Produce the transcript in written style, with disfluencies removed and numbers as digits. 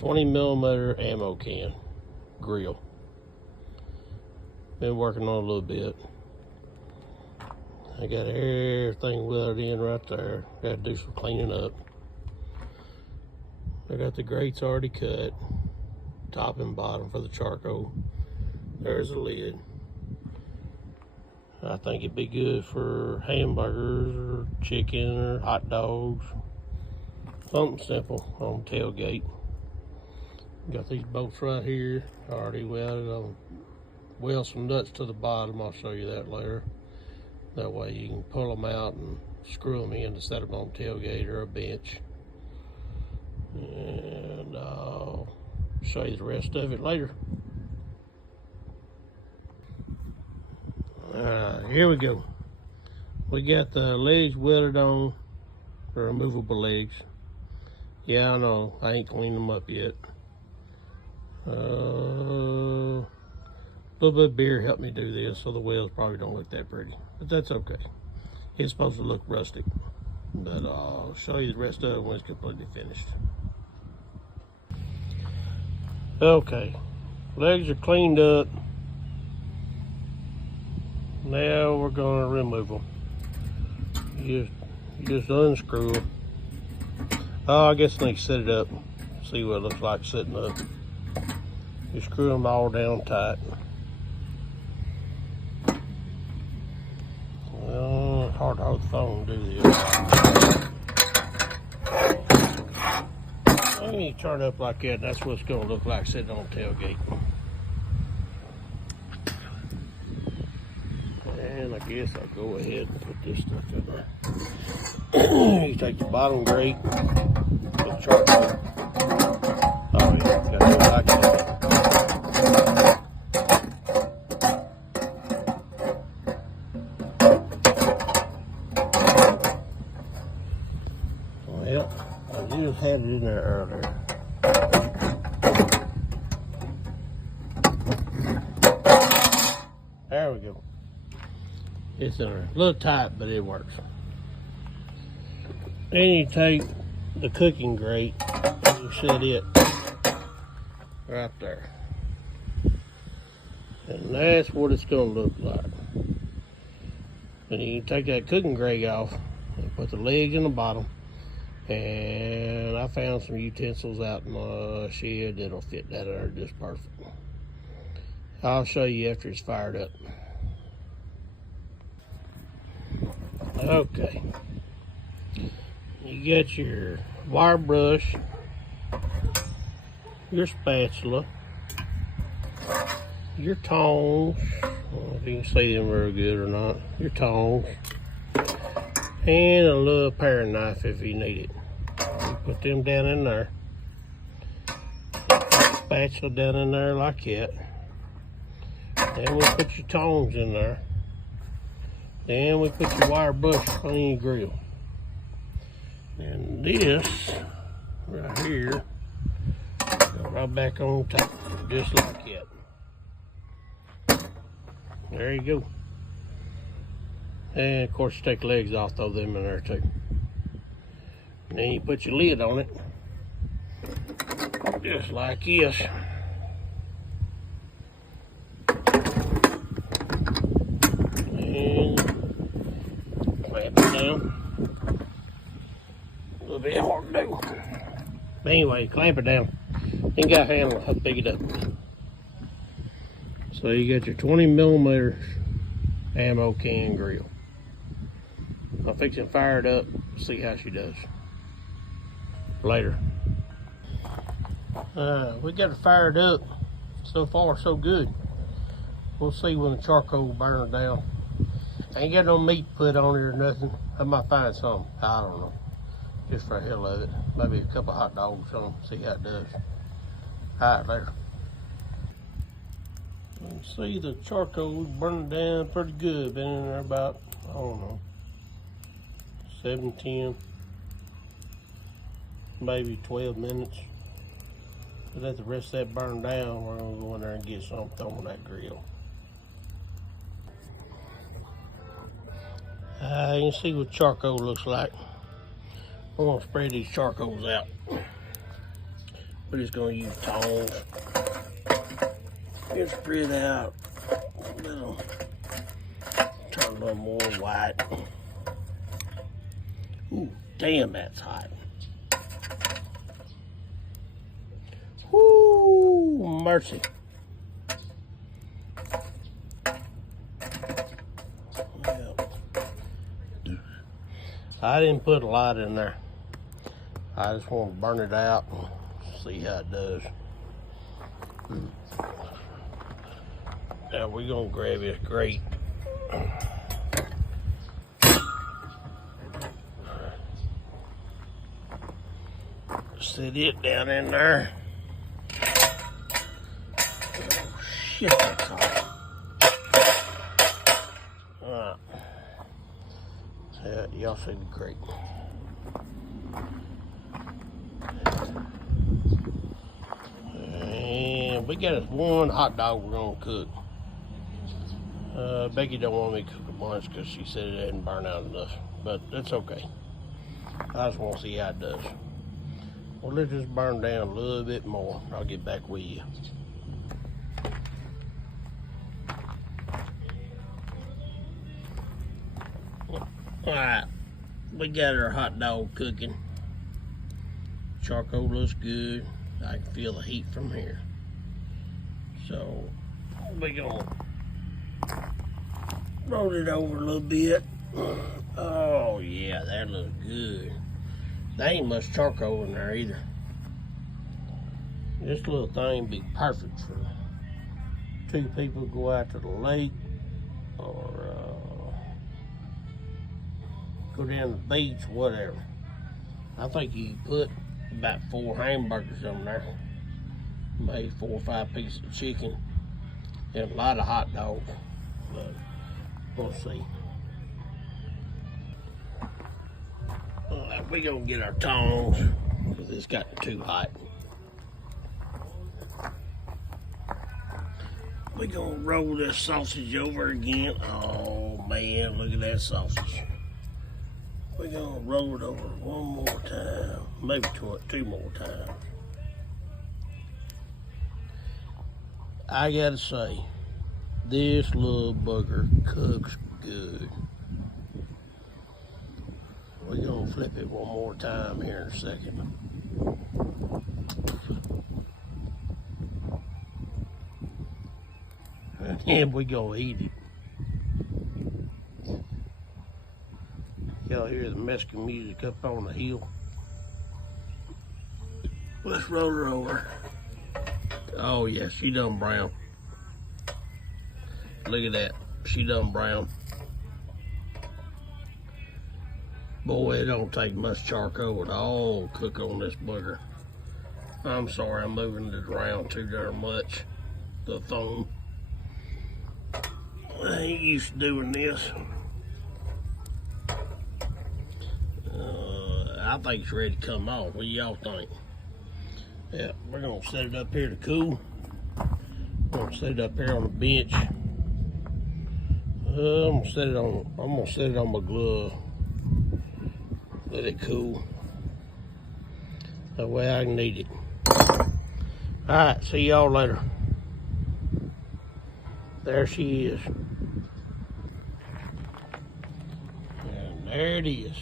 20mm ammo can grill. Been working on it a little bit. I got everything welded in right there. Got to do some cleaning up. I got the grates already cut, top and bottom for the charcoal. There's a lid. I think it'd be good for hamburgers or chicken or hot dogs. Something simple on tailgate. Got these bolts right here already welded. I'll weld some nuts to the bottom. I'll show you that later. That way you can pull them out and screw them in to set them on tailgate or a bench. And I'll show you the rest of it later. Alright, here we go. We got the legs welded on, the removable legs. Yeah, I know, I ain't cleaned them up yet. A little bit of beer helped me do this, so the welds probably don't look that pretty, but that's okay. It's supposed to look rustic, but I'll show you the rest of it when it's completely finished. Okay, legs are cleaned up. Now we're gonna remove them. You just unscrew them. Oh, I guess I need to set it up. See what it looks like sitting up. You screw them all down tight. Well, it's hard to hold the phone and do this. When you turn it up like that, that's what it's gonna look like sitting on the tailgate. And I guess I'll go ahead and put this stuff in there. You take the bottom grate, put the charcoal. Oh yeah, gotta do it like that. Well, I just had it in there earlier. There we go. It's in there. A little tight, but it works. Then you take the cooking grate and you set it right there. And that's what it's going to look like. And you can take that cooking grate off and put the legs in the bottom. And I found some utensils out in my shed that'll fit that there just perfect. I'll show you after it's fired up. Okay, you get your wire brush, your spatula, your tongs, I don't know if you can see them very good or not, your tongs, and a little paring knife if you need it. You put them down in there, spatula down in there like that. Then we'll put your tongs in there. Then we put your wire brush on your grill. And this right here, go right back on top, just like that. There you go. And of course you take the legs off, throw them in there too. And then you put your lid on it, just like this. Down. A little bit hard to do. But anyway, clamp it down. Ain't got a handle how to pick it up. So you got your 20mm ammo can grill. I'll fix it and fire it up, see how she does. Later. We got it fired up. So far, so good. We'll see when the charcoal burns down. I ain't got no meat put on it or nothing. I might find some. I don't know. Just for the hell of it. Maybe a couple hot dogs on them. See how it does. Alright, later. You can see the charcoal burning down pretty good. Been in there about, I don't know, 7, 10, maybe 12 minutes. But let the rest of that burn down. We're going to go in there and get something thrown on that grill. You can see what charcoal looks like. We're going to spread these charcoals out. We're just gonna use tongs and spread out a little, turn a little more white. Ooh, damn, that's hot. Whoo, mercy. Yeah. I didn't put a lot in there. I just want to burn it out and see how it does. Now we're gonna grab this grate. Set it down in there. Oh shit, that's hot. Alright. Yeah, y'all see the grate. And we got us one hot dog we're gonna cook. Becky don't want me to cook a bunch because she said it hadn't burned out enough, but that's okay. I just want to see how it does. Well, let's just burn down a little bit more. I'll get back with you. Alright, we got our hot dog cooking. Charcoal looks good. I can feel the heat from here. So, we're gonna roll it over a little bit. Oh yeah, that looks good. There ain't much charcoal in there either. This little thing be perfect for 2 people go out to the lake or go down the beach, whatever. I think you can put about 4 hamburgers on there, maybe 4 or 5 pieces of chicken, and a lot of hot dogs, but we'll see. We gonna get our tongs because it's gotten too hot. We gonna roll this sausage over again. Oh man, look at that sausage. We gonna roll it over one more time, maybe 2 more times. I gotta say, this little bugger cooks good. We're gonna flip it one more time here in a second. And then we gonna eat it. Y'all hear the Mexican music up on the hill? Let's roll her over. Oh yeah, she done brown. Look at that, she done brown. Boy, it don't take much charcoal at all to cook on this booger. I'm sorry I'm moving it around too darn much. The phone. I ain't used to doing this. I think it's ready to come off. What do y'all think? Yeah, we're gonna set it up here to cool. We're gonna set it up here on the bench. I'm gonna set it on my glove. Let it cool. That way I can eat it. Alright, see y'all later. There she is. And there it is.